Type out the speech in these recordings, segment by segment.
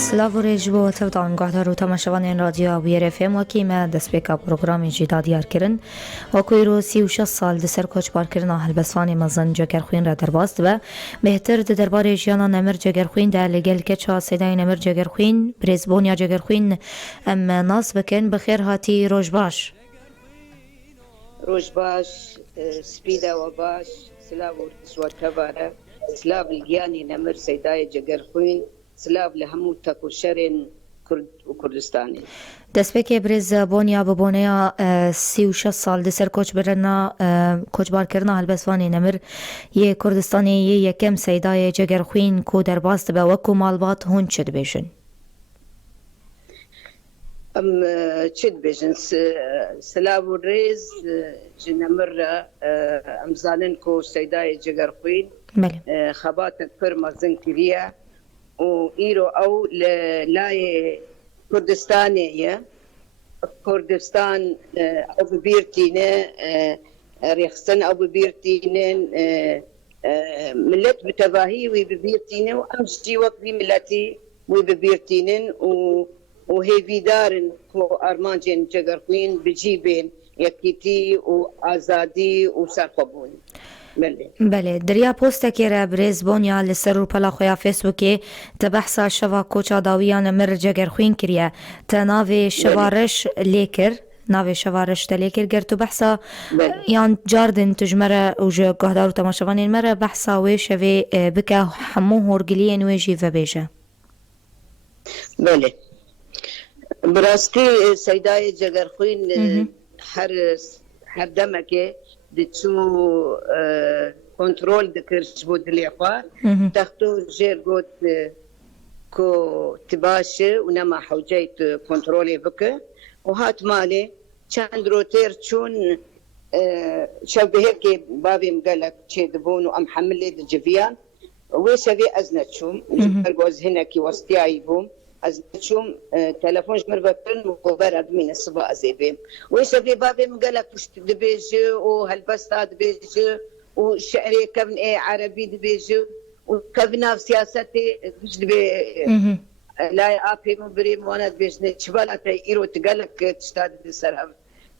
سلاوریج بو تودان گهدار و تماشاوان رادیو آبی رفم و کیما دسپیکا پروگرامی جدا دیار کرن و کویرو 36 سال دسر کوچ بار کرن هلبسوان مزن جگرخوین را درباست و بهتر درباره جیانا نمر جگرخوین در لگل کچا صدای نمر جگرخوین برزبونیا جگرخوین ام ناس بکن بخیر هاتی روش باش روش باش سپیدا و باش سلاو سوات تباره سلاو الگیانی نمر صدای جگرخوین سلاو لهمو تکو شرین کرد و کردستانی دسپیک برز بونیا ببونیا 36 سال دسر کوچ برنا کوچ بار کرنا هلبسوانی نمر یه کردستانی یه یکم صدای جگرخوین کو درباست به وکو مالبات هون چد بیشن چد بیشن سلاو ریز جنمر امزانن کو صدای جگرخوین خبات پر مغزن کریه و ایرو او لای کردستانیه کردستان او ببیرتینه ریخستان او ببیرتینه ملت بتباهی وی ببیرتینه و امشتی وقت بی ملتی وی ببیرتینه و هیویدارن کو ارمانجین جگرخوین بجیبین یکیتی و آزادی و سرخبون بله دریا پوسته که را برز بونیا لسر رو پلا خویا فیسبوکی تبحثا شوا کوچا داویان مر جگرخوین کریه تناوی شوارش لیکر ناوی شوارش تلیکر گر تو بحثا یان جاردن تجمره و جو گهدارو تماشوانین مره بحثا وی شوی بکه همو هورگلین وی جیوه بیجه بله براستی سیدای جگرخوین هر دمکه دتشو كنترول دكرش بود الإعفاء تختو جير قد كو تباشي ونما حوجيت كنترولي بك وهات مالي كان روتير تشون شبهيك بابي مقالك تشي دبون وام حملي الجفيان ويسوي أزنتشوم الجوز هنا كي وسطياي بوم أزنتشوم تلفون جمر بكرن وقبرد من الصباح زيبهم ويسوي بابي مقالك وش دبيجي وهالبسطة دبيجي وشعري كبن ايه عربي دبيجي وكبنا في سياستي وش دبي لا ابي مبريم وانا دبيجني شبالاتي ايرو تقالك تشتاد السرهم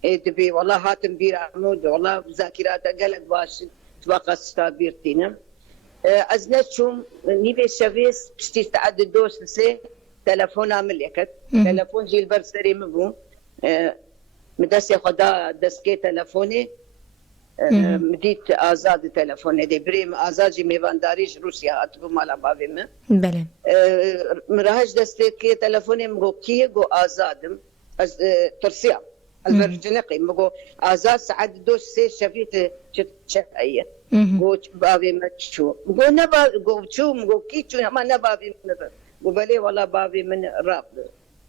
ايه دبي والله هاتم بير عمود والله ذاكرات قالك باش تبقى تشتاد بيرتينا أزنتشوم نيبي شافيس بشتي تعدد دوس لسي تلفون عمل يكت تلفون جيل برسري مبو مدسي خدا دسكي تلفوني مديت آزاد تلفوني دي بريم آزاد جي ميوانداريش روسيا أتبو مالا بابي من بله مراهج دسكي تلفوني مغو كيه غو آزادم ترسيا البرجنقي مغو آزاد سعد دوس سي شافيت شفاية غو بابي ما تشو غو نبا غو تشو مغو كيتشو ما نبابي من وبالي والله بابي من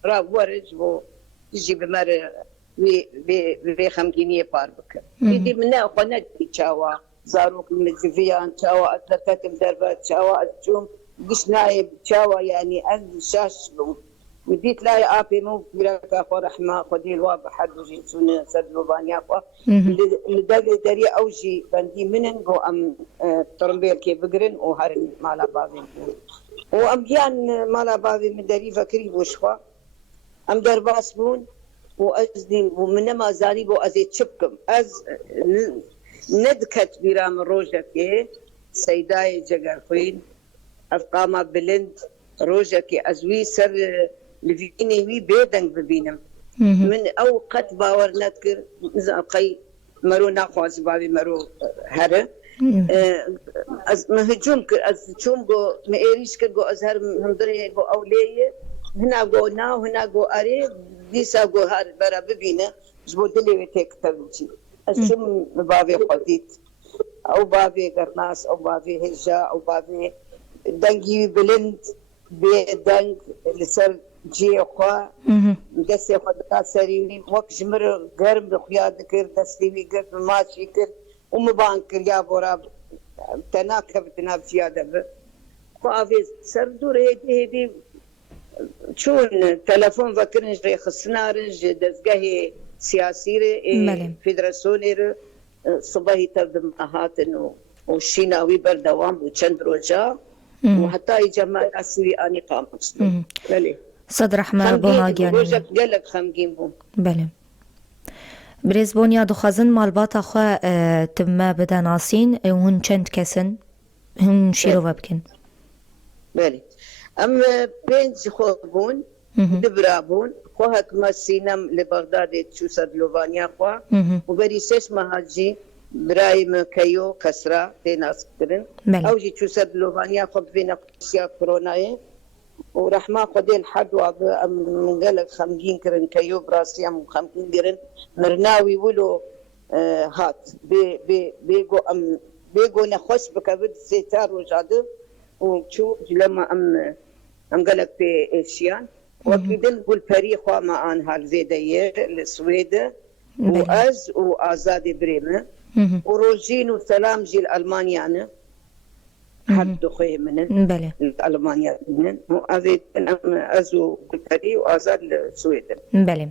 راب ورج و يجي بمر بي خمجينية باربك يدي منا قناة تشاوا زاروك المزفيان تشاوا أتلتات مدربات تشاوا أتشوم قش نايب تشاوا يعني الشاش وديت لاي آبي مو براك أخو رحمة خدي الواب حد وجي سنة سدلو بانيافا لدقل دري أوجي بندي منن قو أم ترمبيل كي بقرن وهارن مالا بابي وأمجان مالا بابي من دري فكري بوشوا أم درباس بون وأزدين ومنما زاني بو أزي تشبكم أز ندكت برام روجك سيداي جگرخوين أفقاما بلند روجك أزوي سر لفيني وي بيدن ببينم من أو قد باور نذكر زاقي مرو ناخواز بابي مرو هره از مهجوم از چوم گو میریش که گو از هر هندری گو اولیه هنا گو ناو هنا گو اری دیسا گو هر برا ببینه جبو دلی تک تبچی از چوم بابی خودیت او بابی قرناس او بابی هجا او بابی دنگی بلند بی دنگ لسر جي خوا دسي خدا سريني وقت جمر گرم بخياد كر دستي كر ماشي كر ومبان كر يا بورا تناكب تناب زياده خافي سردور هدي شون تلفون فكرنج ري خسنارج دزغه سياسي فيدراسيون صباحي تردم اهاتن وشيناوي بردوام وچند روجا وحتى يجمع أسوي أني قامت بلي صد رحمة بوناگیان روجك قالك خمگين بو بله بريزبونيا دخزن مالباتا خوا تم بدن عصين هون چند كسن هون شيرو ببكن بلي أم بينز خوبون دبرابون خوهك ما سينم لبغداد تشوسد لوفانيا خوا وبري سيش مهاجي برايم كيو كسرة تناس كرن أو جي تشوسد لوفانيا خو بينا قصيا كوروناي ورحمة قدين حد من قالك خمجين كرن كيو براسيا من خمجين كرن مرناوي ولو هات بيجو نخش بكبد سيتار وجاده وشو لما أم قالك بإيشيان وكيدن بالبريخ وما أن هالزيدية السويد وأز وآزاد بريمة وروجين وسلام جيل ألمانيا حد خوي منن بله ألمانيا منن وأزيد أزو بالبري وآزاد السويد بله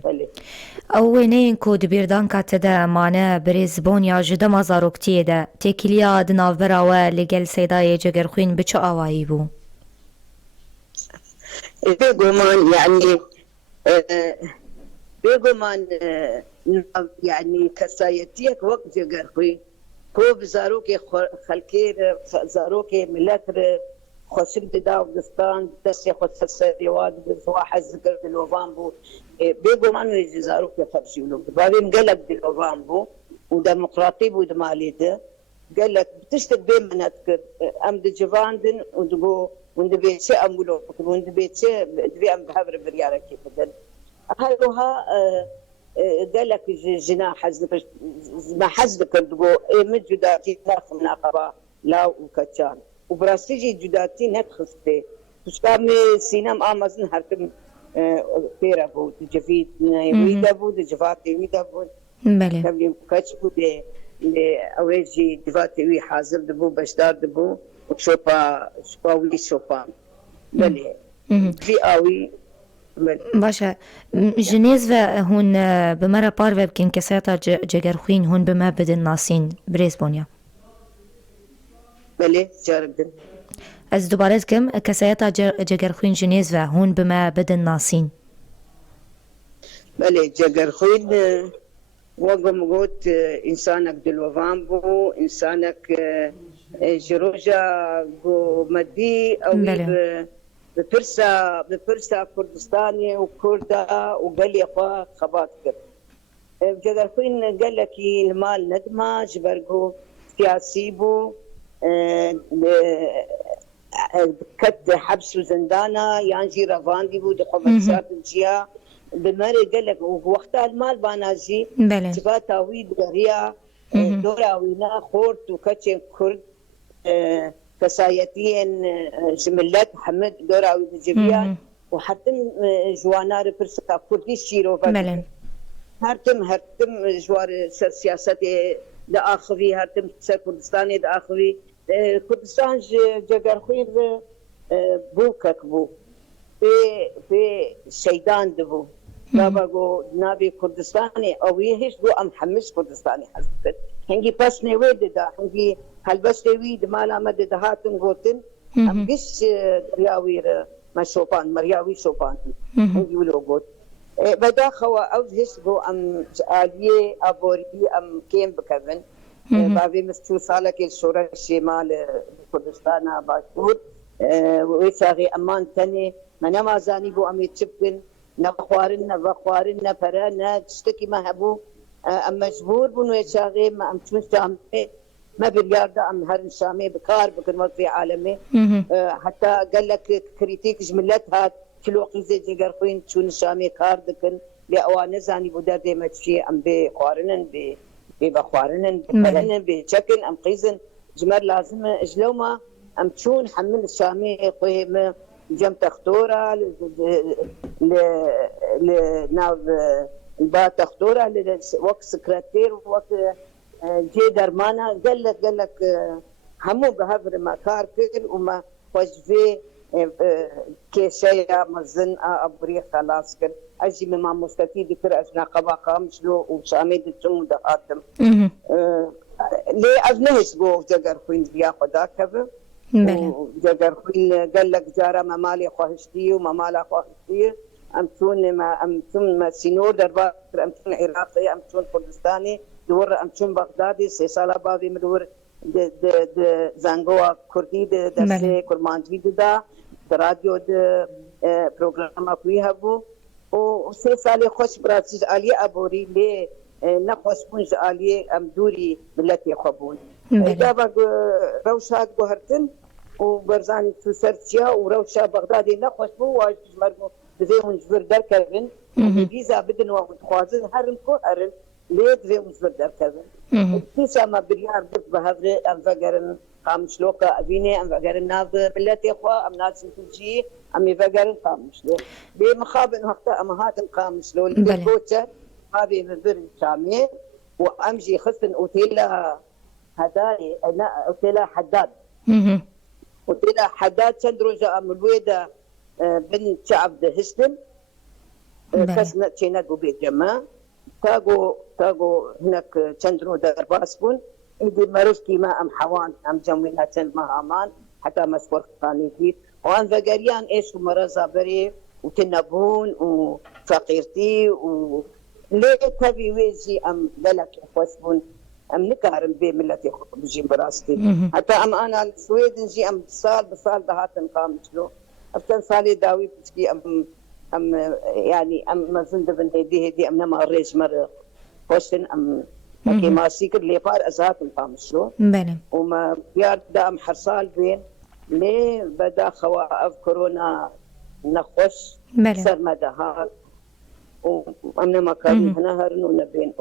أوينين كود بيردان كاتدا معنا بريزبونيا جدا مزاروكتي دا تيكيليا دناف براوة لقل سيداي جگر خوين بچو آوائي بو بيقومان يعني بيقومان يعني كسايتيك وقت جگر خوي كو بزاروكي خلكير زاروكي ملاتر خوشك دا ودستان دسي خوش السريوات بزواحة ذكر دلوفان بو بيقومان ويجي زاروكي خبشيولو بابين قلق دلوفان بو وديمقراطي بو دماليده قالك بتشتك بين مناتك ام دي جفاندن ودقو وند بيتشي امولو وند بيتشي دبي ام بحبر بريالة كيف بدل هايوها قالك جناح حزبك ما حزبك دقو من جداتي تاخ مناقبة لا وكتشان وبراسيجي جداتي نتخستي تشكامي سينام امازن هرتم فيرا بو جفيت ويدا بو جفاتي ويدا بو بله تبلي كاتشبو دي اويجي دفاتي وي حاضر دبو بشدار دبو وشوبا وي شوبا بله في اوي باشا جنيز هون بمرة بارفة بكين كساتا جگر خوين هون بما بدن ناسين بريزبونيا بله جاردن از دوباره كم كساتا جگر خوين جنيز هون بما بدن ناسين بله جگر خوين وقم قلت إنسانك دلوفان بو إنسانك جروجا قو مدي أو ببرسا كردستاني وكردا وقال يخوا خبات كر جدر خوين قال لك المال ندمة جبرقو سياسي بو كت حبس وزندانا يانجي رافاندي بو دخوبتسات الجيا بمري قال لك وقتها المال باناجي تباتا وي دريا دوراوينا خورت وكتشن كرد كسايتين جملات محمد دوراوي جبيان وحتى جوانا ربرسا كردي شيرو هرتم جوار سياساتي دا اخوي هرتم كردستاني دا اخوي كردستان جگر خوين بوكك بو في شيدان دبو نابغو نابي كردستاني او يهش دو ام حمس كردستاني حزبت هنجي بس نويد دا هنجي هالبس نويد مالا مد دهاتن غوتن ام قش رياوير ما شوبان مرياوي شوبان هنجي ولو غوت بدا خوا او هش دو ام آلية ابوري ام كيم بكفن بابي مستو سالك الشورى الشمال كردستان باشور ويساغي امان تاني ما ما زاني بو ام يتشبكن نبخوارن فرنا تشتكي ما هبو ام مجبور بنو يشاغي ما ام تمشام ما بالياردا ام هرن شامي بكار بكن في عالمي حتى قال لك كريتيك جملتها كل وقت زي جگر خوين تشون شامي كار دكن لاوان زاني بو دردي ما تشي ام بخوارنن بخوارنن بفرنن بشكل ام قيزن جمر لازم اجلوما ام تشون حمل الشامي قيمه جم تختورة لناو البا تختورة وقت سكرتير وقت جي درمانا قال لك همو بهبر ما كار كل وما وجفي كيشيا مزن ابري خلاص كل اجي ما مستفيد كر اجنا قبا قامشلو وشامد تم دهاتم ليه ابنهش بو جگر خوين بياخذ كذا وجاكر خوين قال لك جارة ممالي خوهشتي وممالا خوهشتي أمتون ما سينور دربار أمتون عراقي أمتون كردستاني دور أمتون بغدادي 3 سالا بابي مدور زانگوا کردی دسته کرمانجی دا رادیو د پروگرام کوي هبو او 3 سال خوش براسیج علی ابوری له نه خوش پونج علی امدوري ملتي خبون دا بق روشات گوهرتن او برزان سرچیا او روشا بغدادي نه خوش بو واج مرغو دزي منجبر در كرن فيزا بدن وقت خوازن هرن كو هرن ليه دزي منجبر در كرن تسعة ما بريار بس بهذا أم فجرن قامش لوكا أبيني أم فجرن ناف بلاتي إخوة أم ناس تجي أم فجرن قامش لو بمخابن وقت أم هاتن قامش لو اللي بوتشر هذه مبرن شامية وأمشي خصن أوتيلا هداي أنا أوتيلا حداد أوتيلا حداد شندروجا أم الويدا بن شعب دهشتن كسنة تشينا بيت جماعة تاغو هناك تشندرو درباس بون إدي مروشكي ما أم حوان أم جموينها تند ما أمان حتى مسفور خانيتي وأن فقريان إيش ومرزا بري وتنبون وفقيرتي ليه تبي ويجي أم بلك يخوصبون أم نكارم بي ملتي بجي براستي حتى أم أنا السويد نجي أم بصال دهات نقامشلو أفتن صالي داوي بتكي أم يعني أم ما زند بن هدي أم نما ريج مرة خوشن أم كي ما سيكر لي فار أزهات نقامشلو وما بيار دا أم حرصال بين ليه بدا خواف كورونا نخوش سر مدهار وأمنا ما كان هنا هرنو نبين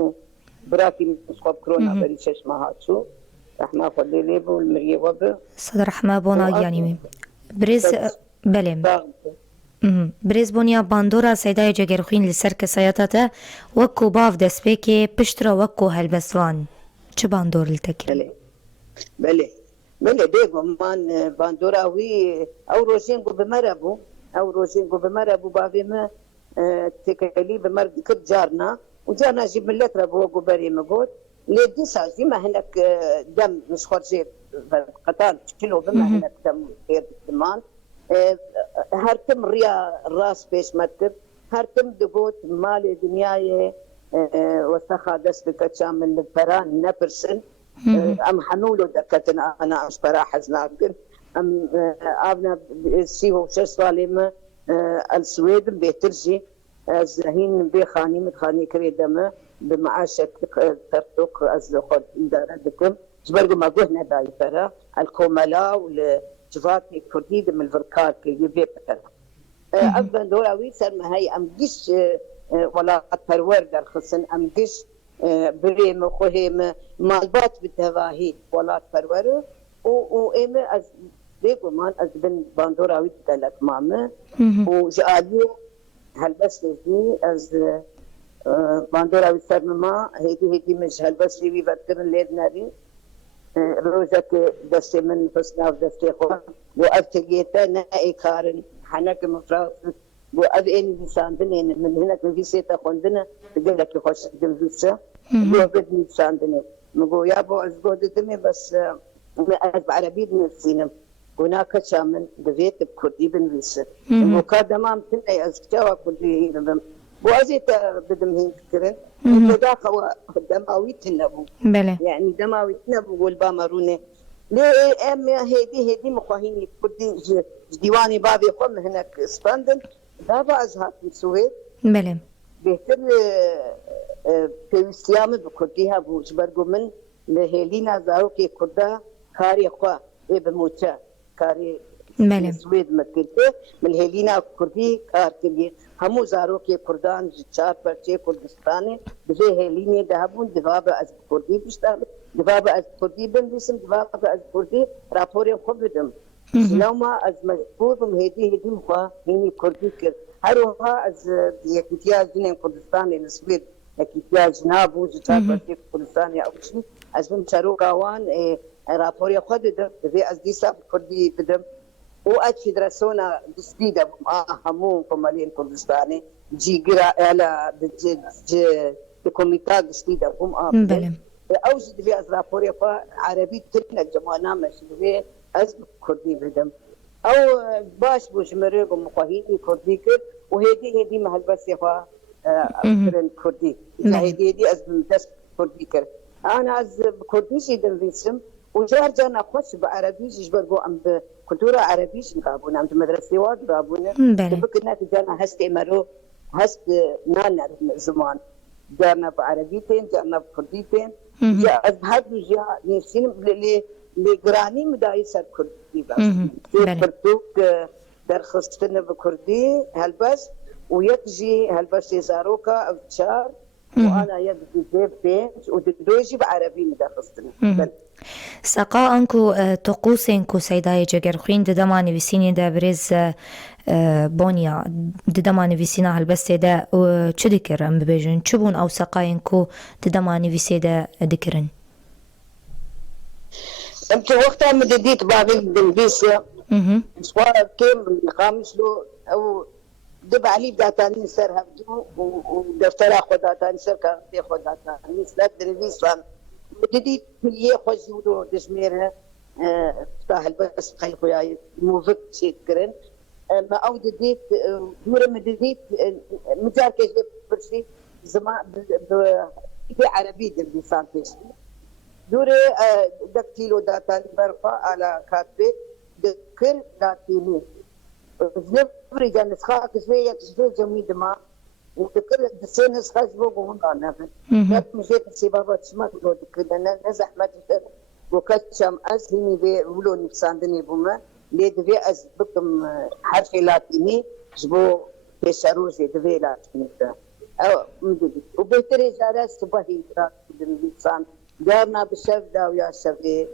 براكي مسخوب كورونا بري شش ماهات شو رحمة خلي لي بو المريه وب صدر رحمة بونا يعني بريز بلم بريز بونيا باندورا سيداي جاگرخوين لسر كساياتاتا وكو باف دسبيكي بشترا وكو هالبسوان چه باندور لتكي بلي ديگو من باندورا وي او روشين قو بمربو بافي ما تكالي بمرد كد جارنا وجانا جيب من لتر بوقو بري مقود ليدي ساجي ما هناك دم مش خرجي قطار كيلو بما هناك دم غير بالدمان هرتم ريا راس بيش مكتب هرتم دقوت مالي دنياي وسخا دست كتشامل الفران نبرسن ام حنولو دكتنا انا اشبرا حزناكن ام ابنا سيهو شسواليم السويد بيترجي الزهين بخاني متخاني كريدما بمعاشك ترتوك أزلقود إدارتكم جبرقوا ما قهنا بايفرا الكوملا والجفاتي كرديد من الفركات كي يبي بترا أفضل دورا ويسر ما هي أمجيش ولا ترور در خصن أمجيش بريم وخهم مالبات بالتواهي ولا ترور وإما أز ديقو مان أز بن باندورا ويتدلك مامه وجعليه هالبس لي از باندورا ويسرما هيدي مش هالبس لي بفكر الليل ناري روزك دست من فسنا دست خو وابتجيتا ناي كارن حنك مفراس واب اني انسان بنين من هناك في سيتا خوندنا تقول لك خوش دمزوسا وبدني انسان بنين مقول يا ابو ازغودتني بس از عربي نفسينا هناك شامل بفيت بكردي بنويس المقدمة تنعي أزكوا كردي هنا وأزيت بدم هين كرن تداخل دماوي تنبو يعني دماوي تنبو والبامرونة ليه أم هدي مخاهيني كردي ديواني بابي قم هناك سباندن دابا أزهات السويد بله بهتر بيوستيام بكرديها بوجبرجو من لهيلينا زاروكي كردا كاري خوا بموتشا كاري السويد مكتبه من هيلينا كردي كارتلي همو زاروكي كردان جار برشي كردستاني بجي هيليني دهبون دبابة از كردي بشتغل دبابة از كردي بنويسم دبابة از كردي رابوري خبدم لو ما از مجبورم هدي مخوا هيني كردي كر هروها از يكتياج جنين كردستاني السويد يكتياج نابو جار برشي كردستاني او شي از بم شاروكا وان رابوري خدد دبي از ديسا كردي بدم وقت فدراسيونا جديدة همو كمالين كردستاني جيجرا على بكوميتا جديدة هم بله أوجد بي أزرافوريا عربي تلنا جمانا مش بي از کردی بدم او باش بوش مرق مقاهيدي كردي كر وهيدي محل بس يخوا كرن كردي هيدي از بس كردي كر انا از كردي شي دنفيسم وجار جانا خوش بعربي جبرغو ام كلتورا عربي نقابون ام مدرسه واد قابون فكرنا جانا هست مرو هست نانا زمان جانا بعربيتين جانا بكرديتين يا از هاد جا نفسين لجراني مداي سر كردي بس كردوك درخستنا بكردي هلبس ويكجي هلبس يزاروكا او تشار وانا يكجي جيب بينج ودوجي بعربي مدخستنا سقا انكو طقوسينكو سيداي جگرخوين ددما نويسيني دا بريز بونيا ددما نويسينا هلبس دا چه دكر ام ببيجن چبون او سقاينكو ددما نويسي دا دكرن انت وقتها مدديت بابي بالبيسيا سواء كيم خامس له او دب علي داتاني سر هبدو ودفتر اخو داتاني سر كان اخو داتاني سلات دلبيسان مدديت مليه خوزودو دشميرها تاهل بس خي خويا موفق شي كرن ما او دديت دور مدديت مجار كيف برسي زمان بعربي دلبيسان تشي دوري دكتيلو داتاني برفا على كاتبه دكر داتيني زنفري جان نسخة كسوية كسوية جميع دماء وذكر دسين نسخة زبوغو هم قانافن لكن مجيت السبابة تشمات لو دكر لأن نزح ما تفر وكتشام أز هيني بي ولو نفساندني بوما ليد بي أز بكم حرفي لاتيني جبو بيشاروزي دبي لاتيني أو مددي وبيتري جارة صباحي بالنسان جارنا بالشف داويا شفي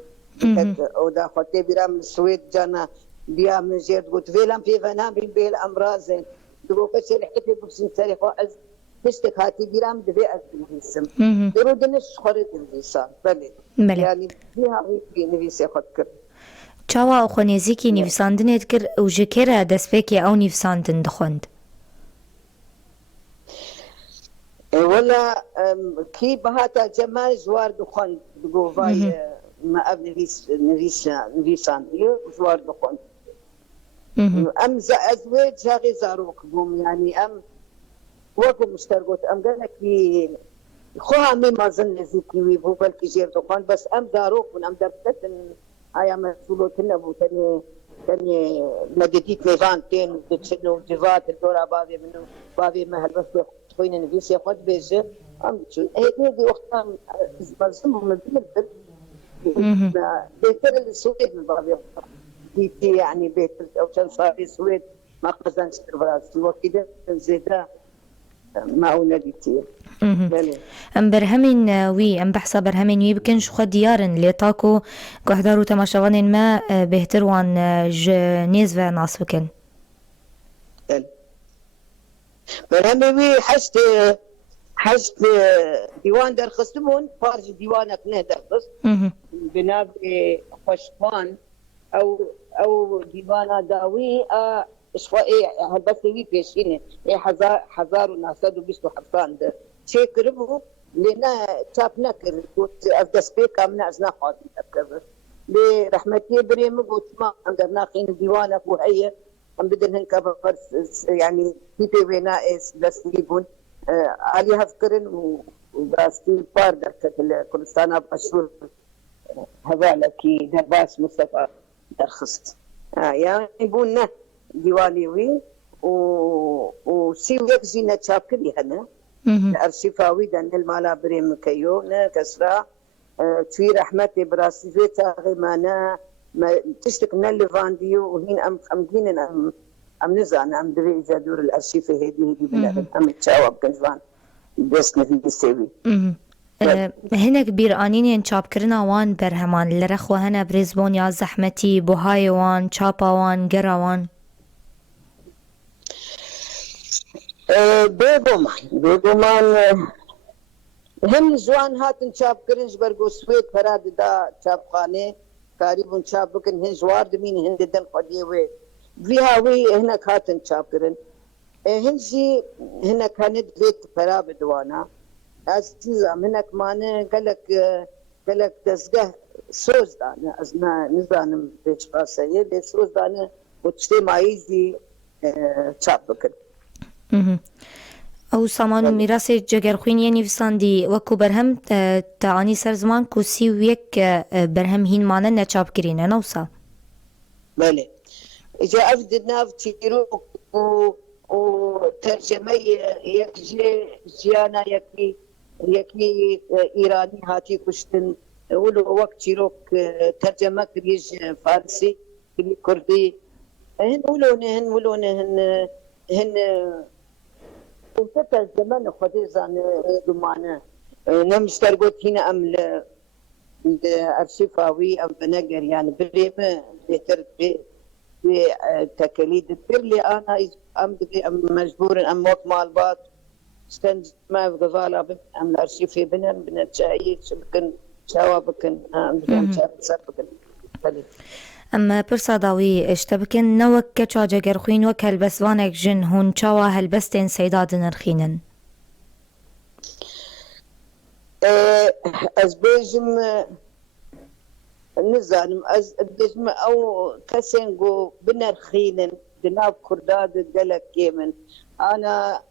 ودا خوتي برام السويد جانا بيا من جير قلت فيلم في فنان بالبيل امراض دغو كسر حكي بكسين تاريخ از تشتك هاتي برام دبي الاسم يرودنش خريط الانسان بله يعني فيها هي نفيسي خدكر چاوا او خونيزيكي نيفساندن كر او جكره دسبيكي او نيفساندن دخوند ولا كي بهاتا جمال زوار دخوند دغو فاي ما ابني نفيسان زوار دخوند ام ازواج هاغي زاروك بوم يعني ام وكم مشتركوت ام قالك خوها مي ما ظن زيكي ويبو بلكي جير دخان بس ام زاروك ام دبتت ايا مسؤولوتنا ابو تاني مدديت ميفانتين وتشنو ديفات الدورة بابي مهل بس خوين نفيس ياخد بيجي ام تشو هيدي وقتها ملزمهم من بلد بيتر السويد من بابي ديتي يعني بيت او كان صار في السويد ما قزنش براسي وكذا زيدا ما ولدتي ام برهمين وي ام بحسا برهمين وي بكن شو ديارن اللي تاكو قحدارو تماشوان ما بهتروان جنيز و ناس بكن برهمين وي حشت ديوان در خصمون فارج ديوانك نه در خصم بناب خوشفان او ديوانا داوي اشفائي هلبس وي بيشينه حزار وناسد وبيشتو حفان ده شيء كربو لنا تشابنا كربو افدسبيك امنا ازنا قاضي اكبر لرحمتي بريم قلت ما عندنا قين ديوانك وهي ام بدهن كبر يعني في بنائس لسيبون عليها فكرن وباستي باردر كل سنه باشور هذا لك درباس مصطفى درخست يعني بونا ديواني وي وسيو يكزينا تشابكلي هنا الارشيفاوي دان المالا بريم كيو كسرا توي رحمتي براسي فيتا غيمانا ما تشتكنا ليفانديو وهين امدين ام نزان ام دري جادور الارشيف هذه بلاد ام تشاوب كنزان بس نفي السوي هنا كبير آنين چاپ کرنا وان برهمان لرخو هنا بريزبون يا زحمتي بوهاي وان چاپا وان گرا وان بيغومان هم جوان هاتن چاپ کرنج برگو سويت فراد دا چاپ خانه قريبون چاپ بكن هن جوار دمين هن ددن خديه وي فيها وي هنا هاتن چاپ کرن هنجي هنا كانت بيت فراب دوانا عزيزة منك مانه قالك دزقه سۆز دانە ئەس نزانم پێچ پاسەیە لێ سۆز دانە بۆ تشتێ ماییزی چاپ بکرد. ئەو سامان و میراسی جگەرخوینیە نویساندی وەکو بەرهەم تەعانی سەر زمان و 31 بەرهەم هینمانە نەچاپکرینە نەوسا. بەێ ئجا ئەف ناو چیرۆک و تەرجەمەی یەکجێ ژیانە یەکی ئیرانی هاتی کوشتن ولو وەک چیرۆک تەرجەمە کریژ فارسی کوردی هن ولۆنە هن تەرجەمە خودی زانە دومانە نەمشتەرگۆت هینە ئەم لە ئەرشیفاوی ئەم بنەگەریان برێمە بێتر تەکەلی دتر لێ ئانا ئەم دبێ ئەم مەجبورن ئەم وەک ماڵبات ما گڤالا ئەم لە ئەرشیفێ بنن بنە چایی بکن چاوا بکن سەر بکن. ئەمە پرسا داوی شتە بکەن نەوەک کە چاجەگەرخوین وەک هەلبەستوانێک ژن هون چاوە هەلبەستێن سەیدا دنرخینن. ئەس بێژم نزانم ئەس بێژمە ئەو کەسێن گۆ بنرخینن دناو کوردا گەلک کێمن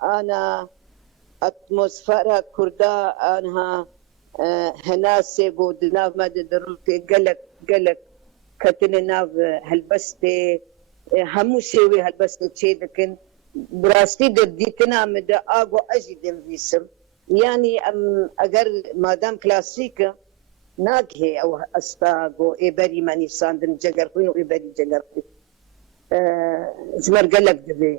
ئانا ئەتمۆسفەرە کوردا ئانها هەناسێ گۆ دناو مەدە دەڕوتێ گەلک کەتنە ناو هەلبەستێ هەموو شێوێ هەلبەستە چێ دەکەن براستی دەردیتنا مدە ئاگۆ ئەژی دەمویسم یعنی ئەم ئەگەر مادام کلاسیکە ناکهێ ئەو ئەستا بۆ ئێبەری مەنیساندن جەگەرخوین و ئێبەری جەگەرخوین ژمەر گەلک دەبێ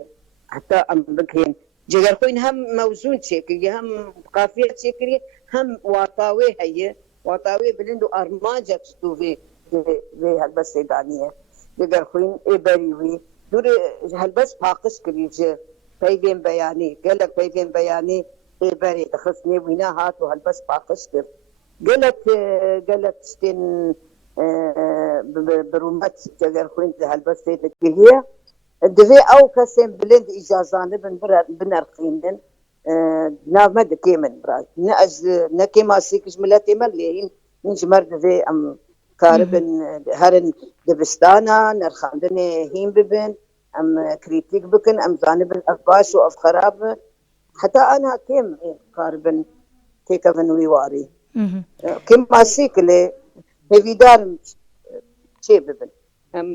حتا ئەم بکەین جەگەرخوین هەم مەوزون چێکردی هەم قافیە چێکردی هەم واتاوێ هەیە واتاوێ بلند و ئارمانجە چتوێ وێ هەلبەستێ دانیە جەگەرخوین ئێبەری وی دوور هەلبەست پاقش کردی جە پەیوێن بەیانی گەلک پەیوێن بەیانی ئێبەرێ دەخستنێ وینا هات و هەلبەست پاقش کرد گەلک شتێن برومەت جەگەرخوین هەلبەستێ دەکردیە دەوێ ئەو کەسێن بلند ئیجازانە بن بنەرخیندن ناومە دەکێ من نەکێ ماسیکش ملەتێ مە لێین ژمەر دەوێ ئەم کاربن هەرن دبستانە نرخاندنێ هین ببن ئەم کریتیک بکن ئەم زانبن ئەف باش و ئەف خراب حتا ئەنا کێم کاربن تێکەڤن ویواری کێم ماسیک لێ هێویدارم چێ ببن ئەم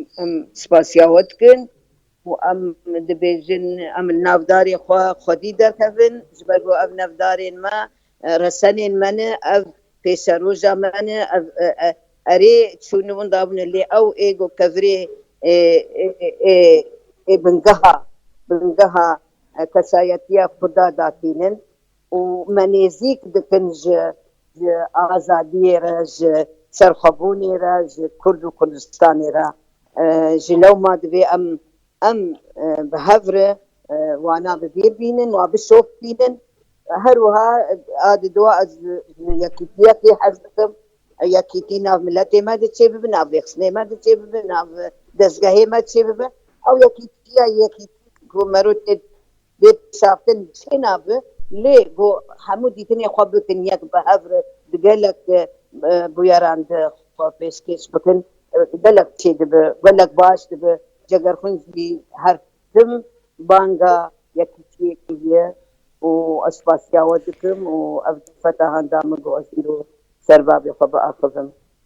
سپاسیاوە دکن و ئەم دەبێژن ئەم ناوداری خودی دەرکەڤن ji ber ku ev navdarên me resenên me ne ev pêşeroja me ne ev erê çûnibûn dabûne lê ew ê gokevirê ê bingeha kesayetiya Kurda datînin û me nêzik dikin ji azadiyê re ji serxwebûnê re ji Kurd û Kurdistanê re ji lewma divê em bi hev re wana bi bîr bînin wa bişof bînin her wiha a didowa ez yekîtiyekê hez dikim yekîtî nav milletê me de çê bibe nav vêxistinê me de çê bibe nav dezgehê me çê bibe ew yekîtiya ku merotê dê pêşaftin çê nabe lê got hemû dîtinê xwe bikin yek bi hev re di gelek bûyeran de xwe pêşkêş bikin gelek çê dibe gelek baş dibe جەگەرخوین jî her tim banga yekîtiyekê ye û ez spasiya we dikim û ev feta henda min got ez îro serbabê xwe biaxivim.